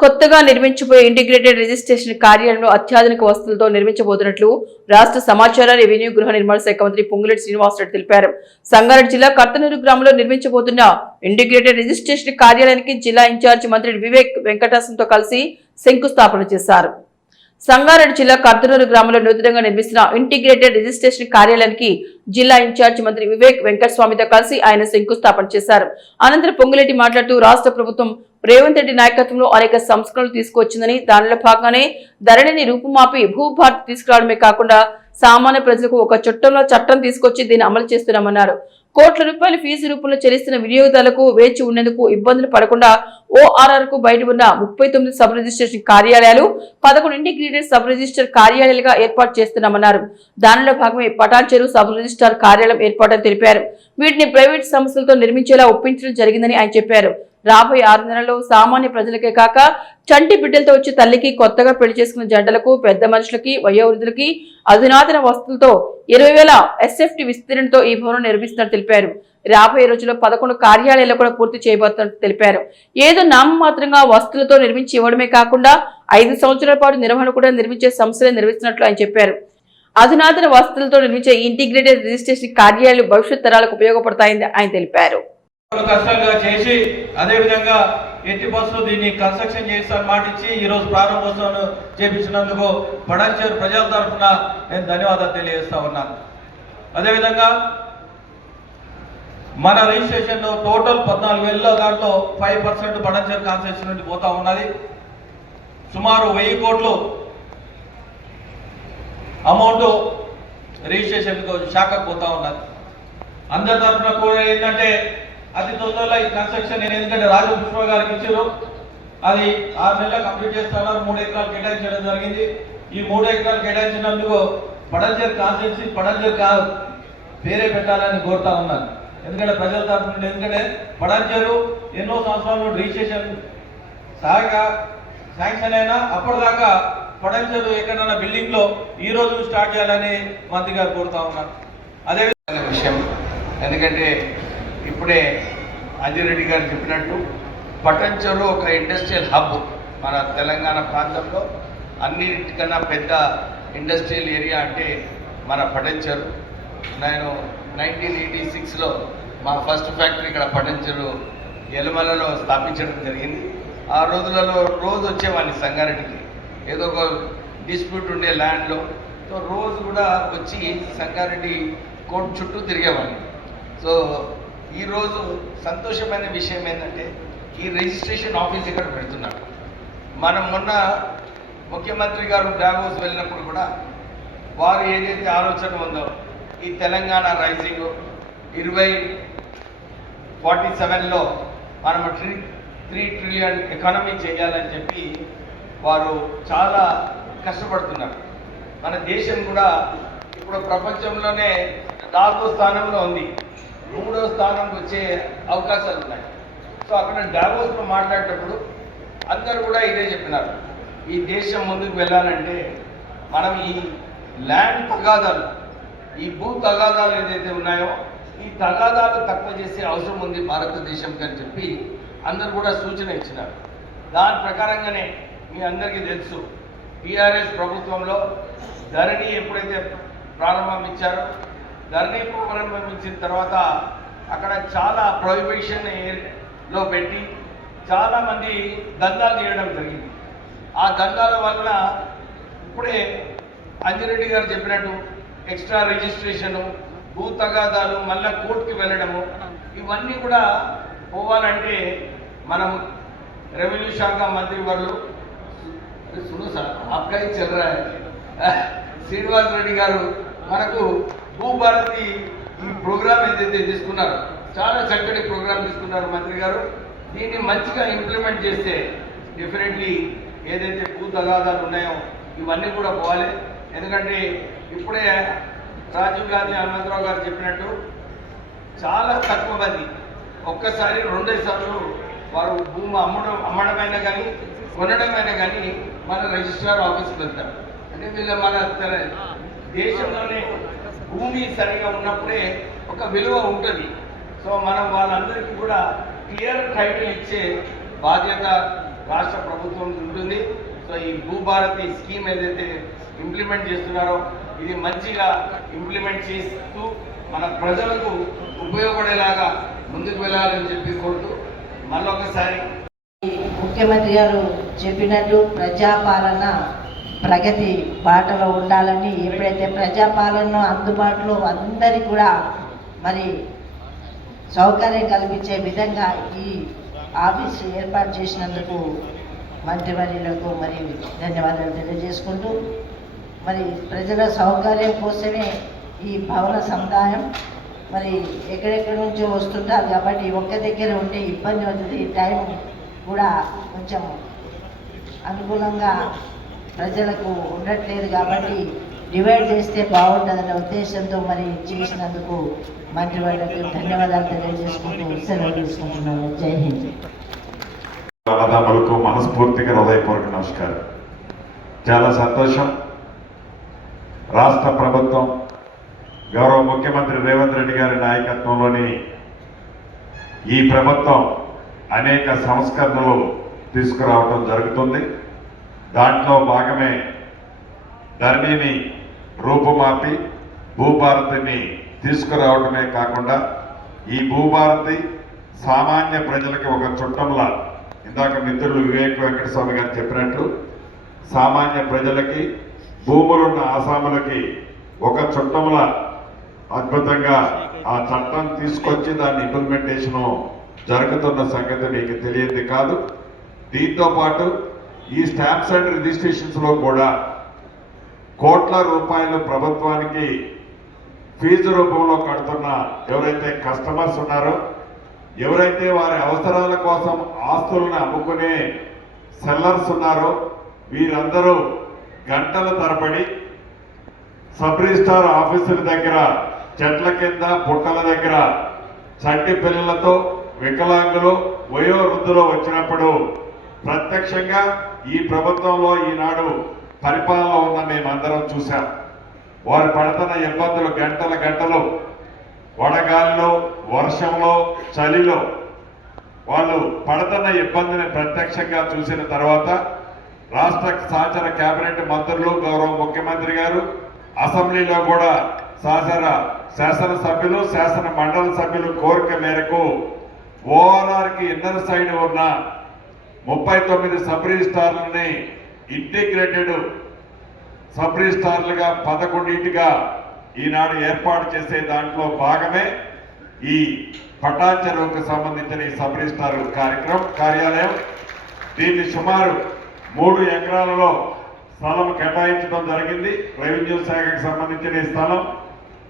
కొత్తగా నిర్మించబోయే integrated registration కార్యాలయంలో అత్యాధునిక వస్తువులతో నిర్మించబోతున్నట్లు రాష్ట్ర సమాచార రెవెన్యూ గృహ నిర్మాణ శాఖ మంత్రి పొంగులేటి శ్రీనివాసరెడ్డి తెలిపారు. సంగారెడ్డి జిల్లా కర్తనూరు గ్రామంలో నిర్మించబోతున్న ఇంటిగ్రేటెడ్ రిజిస్ట్రేషన్ కార్యాలయానికి జిల్లా ఇన్ఛార్జి మంత్రి వివేక్ వెంకటాసంతో కలిసి శంకుస్థాపన చేశారు. సంగారెడ్డి జిల్లా కర్తనూరు గ్రామంలో నూతనంగా నిర్మిస్తున్న ఇంటిగ్రేటెడ్ రిజిస్ట్రేషన్ కార్యాలయానికి జిల్లా ఇన్ఛార్జ్ మంత్రి వివేక్ వెంకటస్వామితో కలిసి ఆయన శంకుస్థాపన చేశారు. అనంతరం పొంగులెడ్డి మాట్లాడుతూ రాష్ట్ర ప్రభుత్వం రేవంత్ రెడ్డి నాయకత్వంలో అనేక సంస్కరణలు తీసుకొచ్చిందని దానిలో భాగంగానే ధరణిని రూపుమాపి భూభారతి తీసుకురావడమే కాకుండా సామాన్య ప్రజలకు ఒక చట్టంలో చట్టం తీసుకొచ్చి దీన్ని అమలు చేస్తున్నామన్నారు. కోట్ల రూపాయల ఫీజు రూపంలో చెల్లిస్తున్న వినియోగదారులకు వేచి ఉండేందుకు ఇబ్బందులు పడకుండా ఓఆర్ఆర్కు బయట ఉన్న ముప్పై తొమ్మిది సబ్ రిజిస్ట్రేషన్ కార్యాలయాలు పదకొండు ఇంటిగ్రేటెడ్ సబ్ రిజిస్టర్ కార్యాలయాలుగా ఏర్పాటు చేస్తున్నామన్నారు. దానిలో భాగమే పటాన్ చెరువు సబ్ రిజిస్టార్ కార్యాలయం ఏర్పాటని తెలిపారు. వీటిని ప్రైవేట్ సంస్థలతో నిర్మించేలా ఒప్పించడం జరిగిందని ఆయన చెప్పారు. రాబోయే ఆరు నెలల్లో సామాన్య ప్రజలకే కాక చంటి బిడ్డలతో వచ్చి తల్లికి కొత్తగా పెళ్ళి చేసుకున్న జంటలకు పెద్ద మనుషులకి వయోవృద్ధులకి అధునాతన వస్తువులతో ఇరవై వేల ఎస్ఎఫ్టి విస్తీర్ణంతో ఈ భవనం నిర్మిస్తున్నట్టు తెలిపారు. రాబోయే రోజుల్లో పదకొండు కార్యాలయాలు కూడా పూర్తి చేయబోతున్నట్టు తెలిపారు. ఏదో నామమాత్రంగా వస్తువులతో నిర్మించి ఇవ్వడమే కాకుండా ఐదు సంవత్సరాల పాటు నిర్వహణ కూడా నిర్మించే సంస్థలే నిర్మిస్తున్నట్లు ఆయన చెప్పారు. అధునాతన వసతులతో నిర్మించే ఇంటిగ్రేటెడ్ రిజిస్ట్రేషన్ కార్యాలయాలు భవిష్యత్ తరాలకు ఉపయోగపడతాయని ఆయన తెలిపారు. కష్టంగా చేసి అదేవిధంగా ఎట్టి బస్సులు దీన్ని కన్స్ట్రక్షన్ చేస్తాను మాట ఇచ్చి ఈరోజు ప్రారంభోత్సవం చేపించినందుకు పడంచేరు ప్రజల తరఫున నేను ధన్యవాదాలు తెలియజేస్తా ఉన్నాను. అదేవిధంగా మన రిజిస్ట్రేషన్ టోటల్ పద్నాలుగు వేలలో దాంట్లో ఫైవ్ పర్సెంట్ పడంచేరు కన్స్ట్రక్షన్ నుండి పోతా ఉన్నది. సుమారు వెయ్యి కోట్లు అమౌంట్ రిజిస్ట్రేషన్ శాఖకు పోతా ఉన్నది. అందరి తరఫున కూడా ఏంటంటే అతి తొందరలో ఈ కన్స్ట్రక్షన్ నేను ఎందుకంటే రాజు పుష్ప గారికి ఇచ్చారు. అది ఆరు నెలలు కంప్లీట్ చేస్తున్నారు మూడు ఎకరాలు కేటాయించడం జరిగింది. ఈ మూడు ఎకరాలు కేటాయించినందుకు పడంజర్ కాన్స్టిట్యూన్సీ పడంజర్ కా పేరే పెట్టాలని కోరుతా ఉన్నాను. ఎందుకంటే ప్రజల తరఫు నుండి ఎందుకంటే పడంజరు ఎన్నో సంవత్సరాల నుండి రిజిస్ట్రేషన్ శాఖ శాంక్షన్ అయినా అప్పటిదాకా పడంజరు ఎక్కడైనా బిల్డింగ్లో ఈ రోజు స్టార్ట్ చేయాలని మంత్రి గారు కోరుతా ఉన్నాను అదే విషయం ఎందుకంటే ఇప్పుడే అంజిరెడ్డి గారు చెప్పినట్టు పటంచెరు ఒక ఇండస్ట్రియల్ హబ్ మన తెలంగాణ ప్రాంతంలో. అన్నిటికన్నా పెద్ద ఇండస్ట్రియల్ ఏరియా అంటే మన పటంచెరు నేను నైన్టీన్ ఎయిటీ సిక్స్లో మా ఫస్ట్ ఫ్యాక్టరీ ఇక్కడ పటంచెరు ఎలమలలో స్థాపించడం జరిగింది. ఆ రోజులలో రోజు వచ్చేవాడిని సంగారెడ్డికి. ఏదో ఒక డిస్ప్యూట్ ఉండే ల్యాండ్లో సో రోజు కూడా వచ్చి సంగారెడ్డి కోర్టు చుట్టూ తిరిగేవాడిని. సో ఈరోజు సంతోషమైన విషయం ఏంటంటే ఈ రిజిస్ట్రేషన్ ఆఫీస్ ఇక్కడ పెడుతున్నారు. మనం మొన్న ముఖ్యమంత్రి గారు డావోస్ వెళ్ళినప్పుడు కూడా వారు ఏదైతే ఆలోచన ఉందో ఈ తెలంగాణ రైజింగ్ ఇరవై ఫార్టీ సెవెన్లో మనం త్రీ త్రీ ట్రిలియన్ ఎకానమీ చేయాలని చెప్పి వారు చాలా కష్టపడుతున్నారు. మన దేశం కూడా ఇప్పుడు ప్రపంచంలోనే నాలుగో స్థానంలో ఉంది. మూడో స్థానంకి వచ్చే అవకాశాలు ఉన్నాయి. సో అక్కడ డావోస్లో మాట్లాడేటప్పుడు అందరూ కూడా ఇదే చెప్పినారు. ఈ దేశం ముందుకు వెళ్ళాలంటే మనం ఈ ల్యాండ్ తగాదాలు ఈ భూ తగాదాలు ఏదైతే ఉన్నాయో ఈ తగాదాలు తక్కువ చేసే అవసరం ఉంది భారతదేశంకి అని చెప్పి అందరు కూడా సూచన ఇచ్చినారు. దాని ప్రకారంగానే మీ అందరికీ తెలుసు. టీఆర్ఎస్ ప్రభుత్వంలో ధరణి ఎప్పుడైతే ప్రారంభించారో ధరణి ప్రారంభించిన తర్వాత అక్కడ చాలా ప్రొహిబిషన్లో పెట్టి చాలామంది దందాలు చేయడం జరిగింది. ఆ దందాల వలన ఇప్పుడే అంజిరెడ్డి గారు చెప్పినట్టు ఎక్స్ట్రా రిజిస్ట్రేషను భూ తగాదాలు మళ్ళీ కోర్టుకి వెళ్ళడము ఇవన్నీ కూడా పోవాలంటే మనం రెవెన్యూ శాఖ మంత్రి వారు సును సార్ అప్లై చెల్లరా శ్రీనివాస్ రెడ్డి గారు మనకు భూభారతి ఈ ప్రోగ్రామ్ ఏదైతే తీసుకున్నారో చాలా చక్కటి ప్రోగ్రామ్ తీసుకున్నారు మంత్రి గారు. దీన్ని మంచిగా ఇంప్లిమెంట్ చేస్తే డెఫినెట్లీ ఏదైతే భూ తగాదాలు ఉన్నాయో ఇవన్నీ కూడా పోవాలి. ఎందుకంటే ఇప్పుడే రాజీవ్ గాంధీ హనుమంతరావు గారు చెప్పినట్టు చాలా తక్కువ మంది ఒక్కసారి రెండేసార్లు వారు భూమి అమ్మడం అమ్మడమైనా కానీ కొనడమైనా కానీ మన రిజిస్ట్రార్ ఆఫీస్కి వెళ్తారు. అంటే వీళ్ళ మన దేశంలోనే భూమి సరిగా ఉన్నప్పుడే ఒక విలువ ఉంటుంది. సో మనం వాళ్ళందరికీ కూడా క్లియర్ టైటిల్ ఇచ్చే బాధ్యత రాష్ట్ర ప్రభుత్వం ఉంటుంది. సో ఈ భూభారతి స్కీమ్ ఏదైతే ఇంప్లిమెంట్ చేస్తున్నారో ఇది మంచిగా ఇంప్లిమెంట్ చేస్తూ మన ప్రజలకు ఉపయోగపడేలాగా ముందుకు వెళ్ళాలని చెప్పి కోరుతూ మళ్ళొకసారి ముఖ్యమంత్రి గారు చెప్పినట్టు ప్రజాపాలన ప్రగతి బాటలో ఉండాలని ఎప్పుడైతే ప్రజాపాలన అందుబాటులో అందరికీ కూడా మరి సౌకర్యం కల్పించే విధంగా ఈ ఆఫీస్ ఏర్పాటు చేసినందుకు మంత్రివర్యులకు మరి ధన్యవాదాలు తెలియజేసుకుంటూ మరి ప్రజల సౌకర్యం కోసమే ఈ భవన సముదాయం మరి ఎక్కడెక్కడి నుంచో వస్తుంటారు కాబట్టి ఒక్క దగ్గర ఉంటే ఇబ్బంది అవుతుంది. టైం కూడా కొంచెం అనుకూలంగా ప్రజలకు ఉండట్లేదు కాబట్టి డివైడ్ చేస్తే బాగుంటుందనే ఉద్దేశంతో మరి చేసినందుకు మంత్రివర్యులకు ధన్యవాదాలు తెలియజేసుకుంటూ సెలవు తీసుకుంటున్నాను. జై హింద్. మనస్ఫూర్తిగా హృదయపూర్వక నమస్కారం. చాలా సంతోషం. రాష్ట్ర ప్రభుత్వం గౌరవ ముఖ్యమంత్రి రేవంత్ రెడ్డి గారి నాయకత్వంలోని ఈ ప్రభుత్వం అనేక సంస్కరణలు తీసుకురావటం జరుగుతుంది. దాంట్లో భాగమే ధరణిని రూపుమాపి భూభారతిని తీసుకురావడమే కాకుండా ఈ భూభారతి సామాన్య ప్రజలకి ఒక చుట్టంలా ఇందాక మిత్రులు వివేక్ వెంకటస్వామి గారు చెప్పినట్లు సామాన్య ప్రజలకి భూములున్న ఆసాములకి ఒక చుట్టంలా అద్భుతంగా ఆ చట్టం తీసుకొచ్చి దాని ఇంప్లిమెంటేషను జరుగుతున్న సంగతి మీకు తెలియంది కాదు. దీంతో పాటు ఈ స్టాంప్స్ అండ్ రిజిస్ట్రేషన్స్లో కూడా కోట్ల రూపాయలు ప్రభుత్వానికి ఫీజు రూపంలో కడుతున్న ఎవరైతే కస్టమర్స్ ఉన్నారో ఎవరైతే వారి అవసరాల కోసం ఆస్తులను అమ్ముకునే సెల్లర్స్ ఉన్నారో వీరందరూ గంటల తరబడి సబ్ రిజిస్టార్ ఆఫీసుల దగ్గర చెట్ల కింద పుట్టల దగ్గర చంటి పిల్లలతో వికలాంగులు వయో వృద్ధులు వచ్చినప్పుడు ప్రత్యక్షంగా ఈ ప్రభుత్వంలో ఈనాడు పరిపాలన ఉందని మేమందరం చూశాం. వారు పడుతున్న ఇబ్బందులు గంటల గంటలు వడగాలిలో వర్షంలో చలిలో. వాళ్ళు పడుతున్న ఇబ్బందిని ప్రత్యక్షంగా చూసిన తర్వాత రాష్ట్ర సహచర కేబినెట్ మంత్రులు గౌరవ ముఖ్యమంత్రి గారు అసెంబ్లీలో కూడా సహచర శాసనసభ్యులు శాసన మండలి సభ్యులు కోరిక మేరకు ఓఆర్ఆర్కి ఇన్నర్ సైడ్ ఉన్న ముప్పై తొమ్మిది సబ్ రిజిస్టార్లని ఇంటిగ్రేటెడ్ సబ్ రిజిస్టార్లుగా పదకొండింటిగా ఈనాడు ఏర్పాటు చేసే దాంట్లో భాగమే ఈ పటాచరువుకు సంబంధించిన ఈ సబ్ రిజిస్టార్ కార్యక్రమం కార్యాలయం. దీన్ని సుమారు మూడు ఎకరాలలో స్థలం కేటాయించడం జరిగింది. రెవెన్యూ శాఖకు సంబంధించిన ఈ స్థలం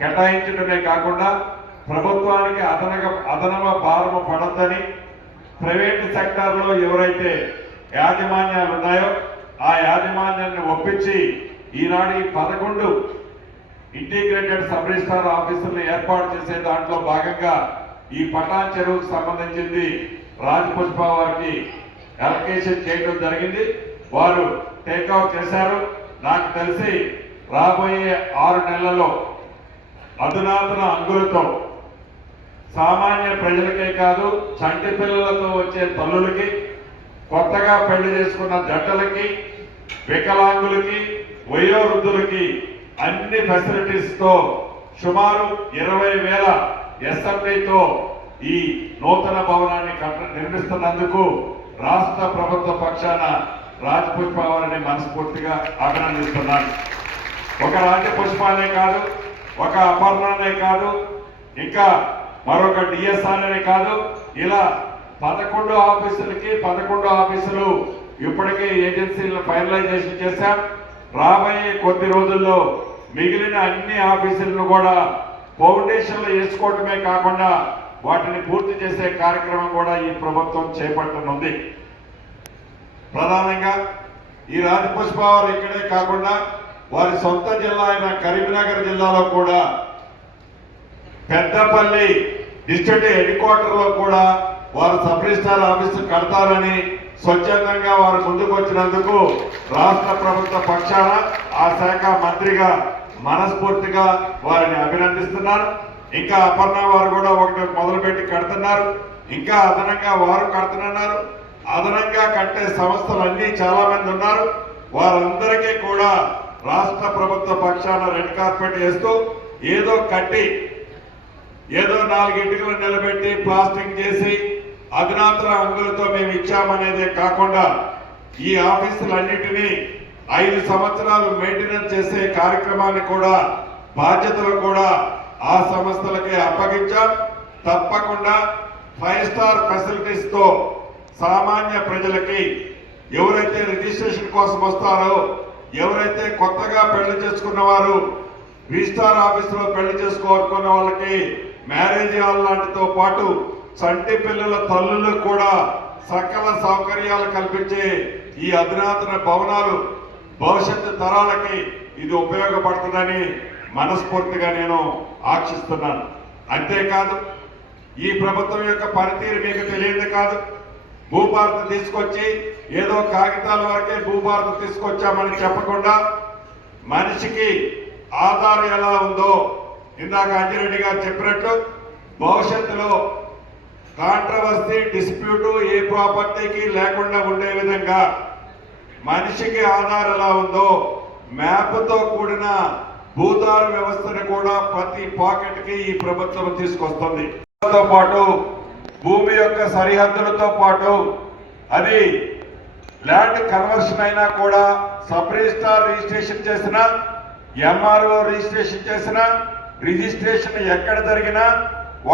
కేటాయించడమే కాకుండా ప్రభుత్వానికి అదనగ అదనమ భారం పడద్దని ప్రైవేట్ సెక్టార్లో ఎవరైతే యాజమాన్యాలు ఉన్నాయో ఆ యాజమాన్యాన్ని ఒప్పించి ఈనాడు ఈ పదకొండు ఇంటిగ్రేటెడ్ సబ్ రిజిస్టార్ ఆఫీసులను ఏర్పాటు చేసే దాంట్లో భాగంగా ఈ పటాన్ చెరువుకు సంబంధించింది రాజపుష్ప వారికి అలొకేషన్ చేయడం జరిగింది. వారు టేక్అవుట్ చేశారు. నాకు తెలిసి రాబోయే ఆరు నెలల్లో అధునాతన అంగులతో సామాన్య ప్రజలకే కాదు చంటి పిల్లలతో వచ్చే తల్లులకి కొత్తగా పెళ్ళి చేసుకున్న జంటలకి వికలాంగులకి వయోవృద్ధులకి అన్ని ఫెసిలిటీస్తో సుమారు ఇరవై వేల ఎస్ఎంఐతో ఈ నూతన భవనాన్ని నిర్మిస్తున్నందుకు రాష్ట్ర ప్రభుత్వ పక్షాన రాజపుష్ప వారిని మనస్ఫూర్తిగా అభినందిస్తున్నాను. ఒక రాజపుష్పానే కాదు ఒక అపర్ణనే కాదు ఇంకా మరొక డిఎస్ఆర్ అనే కాదు ఇలా పదకొండు ఆఫీసులకి పదకొండు ఆఫీసులు ఇప్పటికే ఏజెన్సీలను ఫైనలైజేషన్ చేశాం. రాబోయే కొద్ది రోజుల్లో మిగిలిన అన్ని ఆఫీసులను కూడా ఫౌండేషన్లు వేసుకోవటమే కాకుండా వాటిని పూర్తి చేసే కార్యక్రమం కూడా ఈ ప్రభుత్వం చేపట్టనుంది. ప్రధానంగా ఈ రాజపుష్ప వారు ఇక్కడే కాకుండా వారి సొంత జిల్లా అయిన కరీంనగర్ జిల్లాలో కూడా పెద్దపల్లి డిస్ట్రిక్ట్ హెడ్ క్వార్టర్లో కూడా వారు సబ్ రిజిస్టార్ ఆఫీసు కడతారని స్వచ్ఛందంగా వారు ముందుకు వచ్చినందుకు రాష్ట్ర ప్రభుత్వ పక్షాన ఆ శాఖ మంత్రిగా మనస్ఫూర్తిగా వారిని అభినందిస్తున్నారు. ఇంకా అపర్ణ వారు కూడా ఒకటి మొదలుపెట్టి కడుతున్నారు. ఇంకా అదనంగా వారు కడుతున్నారు. అదనంగా కట్టే సంస్థలన్నీ చాలా మంది ఉన్నారు. వారందరికీ కూడా రాష్ట్ర ప్రభుత్వ పక్షాన రెడ్ కార్పెట్ వేస్తూ ఏదో కట్టి ఏదో నాలుగు ఇటుకలు నిలబెట్టి ప్లాస్టింగ్ చేసి అధునాతన అంగులతో మేము ఇచ్చామనేదే కాకుండా ఈ ఆఫీసులన్నిటినీ ఐదు సంవత్సరాలు మెయింటెనెన్స్ చేసే కార్యక్రమాన్ని కూడా బాధ్యతలు కూడా ఆ సంస్థలకి అప్పగించాం. తప్పకుండా ఫైవ్ స్టార్ ఫెసిలిటీస్తో సామాన్య ప్రజలకి ఎవరైతే రిజిస్ట్రేషన్ కోసం వస్తారో ఎవరైతే కొత్తగా పెళ్ళి చేసుకున్న వారు రిజిస్టార్ ఆఫీసులో పెళ్ళి చేసుకోవాలనుకున్న వాళ్ళకి మ్యారేజ్ హాల్ లాంటితో పాటు చంటి పిల్లల తల్లులకు కూడా సకల సౌకర్యాలు కల్పించే ఈ అధునాతన భవనాలు భవిష్యత్తు తరాలకి ఇది ఉపయోగపడుతుందని మనస్ఫూర్తిగా నేను ఆశిస్తున్నాను. అంతేకాదు ఈ ప్రభుత్వం యొక్క పనితీరు మీకు తెలియదు కాదు. భూభారత తీసుకొచ్చి ఏదో కాగితాల వరకే భూభారత తీసుకొచ్చామని చెప్పకుండా మనిషికి ఆధారం ఎలా ఉందో ఇందాక అంజిరెడ్డి గారు చెప్పినట్టు భవిష్యత్తులో కాంట్రవర్సీ డిస్ప్యూట్ ఏ ప్రాపర్టీకి లేకుండా ఉండే విధంగా మనిషికి ఆధార్ ఎలా ఉందో మ్యాప్తో కూడిన భూతార వ్యవస్థను కూడా ప్రతి పాకెట్కి ఈ ప్రభుత్వం తీసుకొస్తుంది. తో పాటు భూమి యొక్క సరిహద్దులతో పాటు అది ల్యాండ్ కన్వర్షన్ అయినా కూడా సబ్ రిజిస్ట్రార్ రిజిస్ట్రేషన్ చేసిన ఎంఆర్ఓ రిజిస్ట్రేషన్ చేసిన రిజిస్ట్రేషన్ ఎక్కడ జరిగినా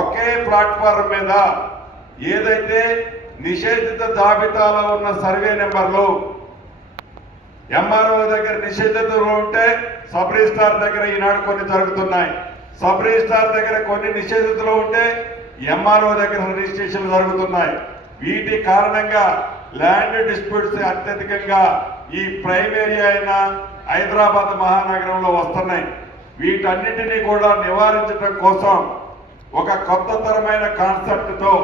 ఒకే ప్లాట్ఫారం మీద ఏదైతే నిషేధిత జాబితాలో ఉన్న సర్వే నెంబర్లు ఎంఆర్ఓ దగ్గర నిషేధితలు ఉంటే సబ్ రిజిస్టార్ దగ్గర ఈనాడు కొన్ని జరుగుతున్నాయి. సబ్ రిజిస్టార్ దగ్గర కొన్ని నిషేధితులు ఉంటే ఎంఆర్ఓ దగ్గర రిజిస్ట్రేషన్లు జరుగుతున్నాయి. వీటి కారణంగా ల్యాండ్ డిస్ప్యూట్స్ అత్యధికంగా ఈ ప్రైమ్ ఏరియా అయిన హైదరాబాద్ మహానగరంలో వస్తున్నాయి. వీటన్నిటినీ కూడా నివారించడం కోసం ఒక కొత్త తరమైన కాన్సెప్ట్తో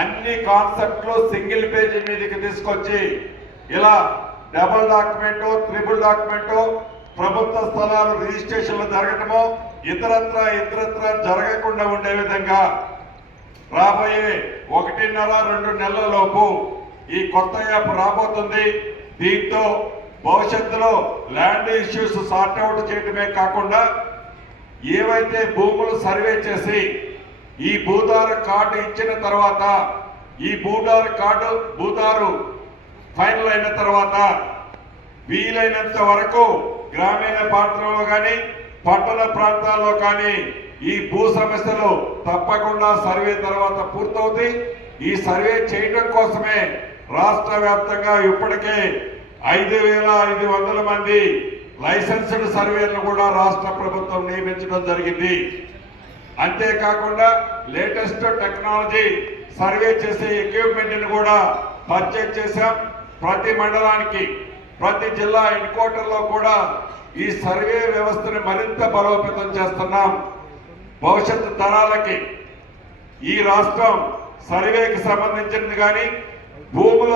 అన్ని కాన్సెప్ట్లు సింగిల్ పేజీ మీదకి తీసుకొచ్చి ఇలా డబుల్ డాక్యుమెంట్ త్రిబుల్ డాక్యుమెంట్ ప్రభుత్వ స్థలాలు రిజిస్ట్రేషన్లు జరగటము ఇతరత్ర ఇతరత్ర జరగకుండా ఉండే విధంగా రాబోయే ఒకటిన్నర రెండు నెలల లోపు ఈ కొత్త యాప్ రాబోతుంది. దీంతో భవిష్యత్తులో ల్యాండ్ ఇష్యూస్ సార్ట్అవుట్ చేయడమే కాకుండా ఏవైతే భూములు సర్వే చేసి ఈ భూదారు కార్డు ఇచ్చిన తర్వాత ఈ భూదారు కార్డు భూదారు ఫైనల్ అయిన తర్వాత వీలైనంత వరకు గ్రామీణ ప్రాంతంలో కానీ పట్టణ ప్రాంతాల్లో కానీ ఈ భూ సమస్యలు తప్పకుండా సర్వే తర్వాత పూర్తవుతాయి. ఈ సర్వే చేయడం కోసమే రాష్ట్ర వ్యాప్తంగా ఇప్పటికే ఐదు వేల ఐదు వందల మంది లైసెన్స్డ్ సర్వేలను కూడా రాష్ట్ర ప్రభుత్వం నియమించడం జరిగింది. అంతేకాకుండా లేటెస్ట్ టెక్నాలజీ సర్వే చేసే ఎక్విప్మెంట్ని కూడా పర్చేజ్ చేశాం. ప్రతి మండలానికి ప్రతి జిల్లా హెడ్ క్వార్టర్లో కూడా ఈ సర్వే వ్యవస్థని మరింత బలోపేతం చేస్తున్నాం. భవిష్యత్తు తరాలకి ఈ రాష్ట్రం సర్వేకి సంబంధించినది కానీ భూముల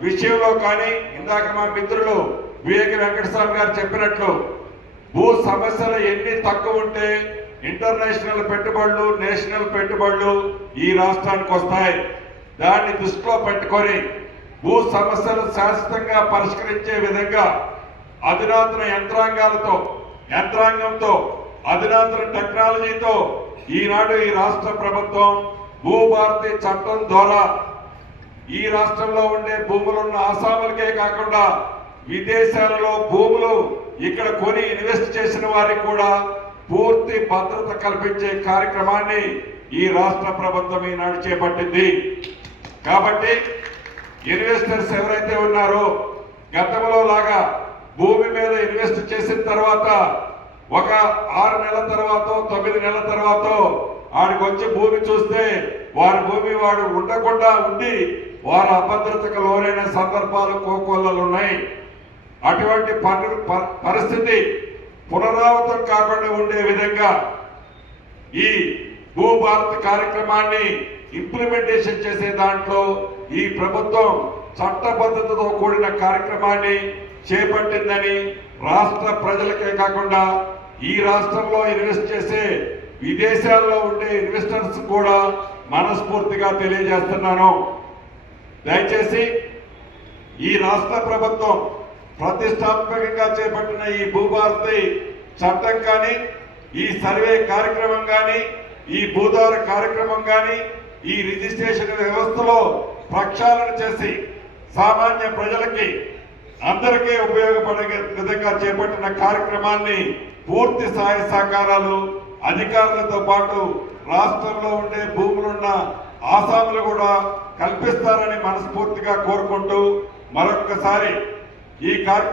విషయంలో కానీ ఇందాక మా మిత్రులు వివేక వెంకటస్వామి గారు చెప్పినట్లు భూ సమస్యలు ఎన్ని తక్కువ ఉంటే ఇంటర్నేషనల్ పెట్టుబడులు నేషనల్ పెట్టుబడులు ఈ రాష్ట్రానికి వస్తాయి. దాన్ని దృష్టిలో పెట్టుకొని భూ సమస్యలు శాశ్వతంగా పరిష్కరించే విధంగా అధునాతన యంత్రాంగాలతో యంత్రాంగంతో అధునాతన టెక్నాలజీతో ఈనాడు ఈ రాష్ట్ర ప్రభుత్వం భూభారతి చట్టం ద్వారా ఈ రాష్ట్రంలో ఉండే భూములున్న ఆసాములకే కాకుండా విదేశాలలో భూములు ఇక్కడ కొని ఇన్వెస్ట్ చేసిన వారికి కూడా పూర్తి భద్రత కల్పించే కార్యక్రమాన్ని ఈ రాష్ట్ర ప్రభుత్వం ఈనాడు చేపట్టింది. కాబట్టి ఇన్వెస్టర్స్ ఎవరైతే ఉన్నారో గతంలో లాగా భూమి మీద ఇన్వెస్ట్ చేసిన తర్వాత ఒక ఆరు నెలల తర్వాత తొమ్మిది నెలల తర్వాత ఆడికి వచ్చి భూమి చూస్తే వారి భూమి వాడు ఉండకుండా ఉండి వారు అభద్రతకు లోనైన సందర్భాలు కోకొల్లలు ఉన్నాయి. అటువంటి పరి- పరిస్థితి పునరావృతం కాకుండా ఉండే విధంగా ఈ భూభారత్ కార్యక్రమాన్ని ఇంప్లిమెంటేషన్ చేసే దాంట్లో ఈ ప్రభుత్వం చట్టబద్ధతతో కూడిన కార్యక్రమాన్ని చేపట్టిందని రాష్ట్ర ప్రజలకే కాకుండా ఈ రాష్ట్రంలో ఇన్వెస్ట్ చేసే విదేశాల్లో ఉండే ఇన్వెస్టర్స్ కూడా మనస్ఫూర్తిగా తెలియజేస్తున్నాను. దయచేసి ఈ రాష్ట్ర ప్రభుత్వం ప్రతిష్టాత్మకంగా చేపట్టిన ఈ భూభారతి చట్టం కానీ ఈ సర్వే కార్యక్రమం కానీ ఈ భూధార కార్యక్రమం కానీ ఈ రిజిస్ట్రేషన్ వ్యవస్థలో ప్రక్షాళన చేసి సామాన్య ప్రజలకి అందరికీ ఉపయోగపడే విధంగా చేపట్టిన కార్యక్రమాన్ని పూర్తి సహాయ సహకారాలు అధికారులతో పాటు రాష్ట్రంలో ఉండే భూములున్న ఆసాములు కూడా కల్పిస్తారని మనస్ఫూర్తిగా కోరుకుంటూ మరొక్కసారి ఈ కార్య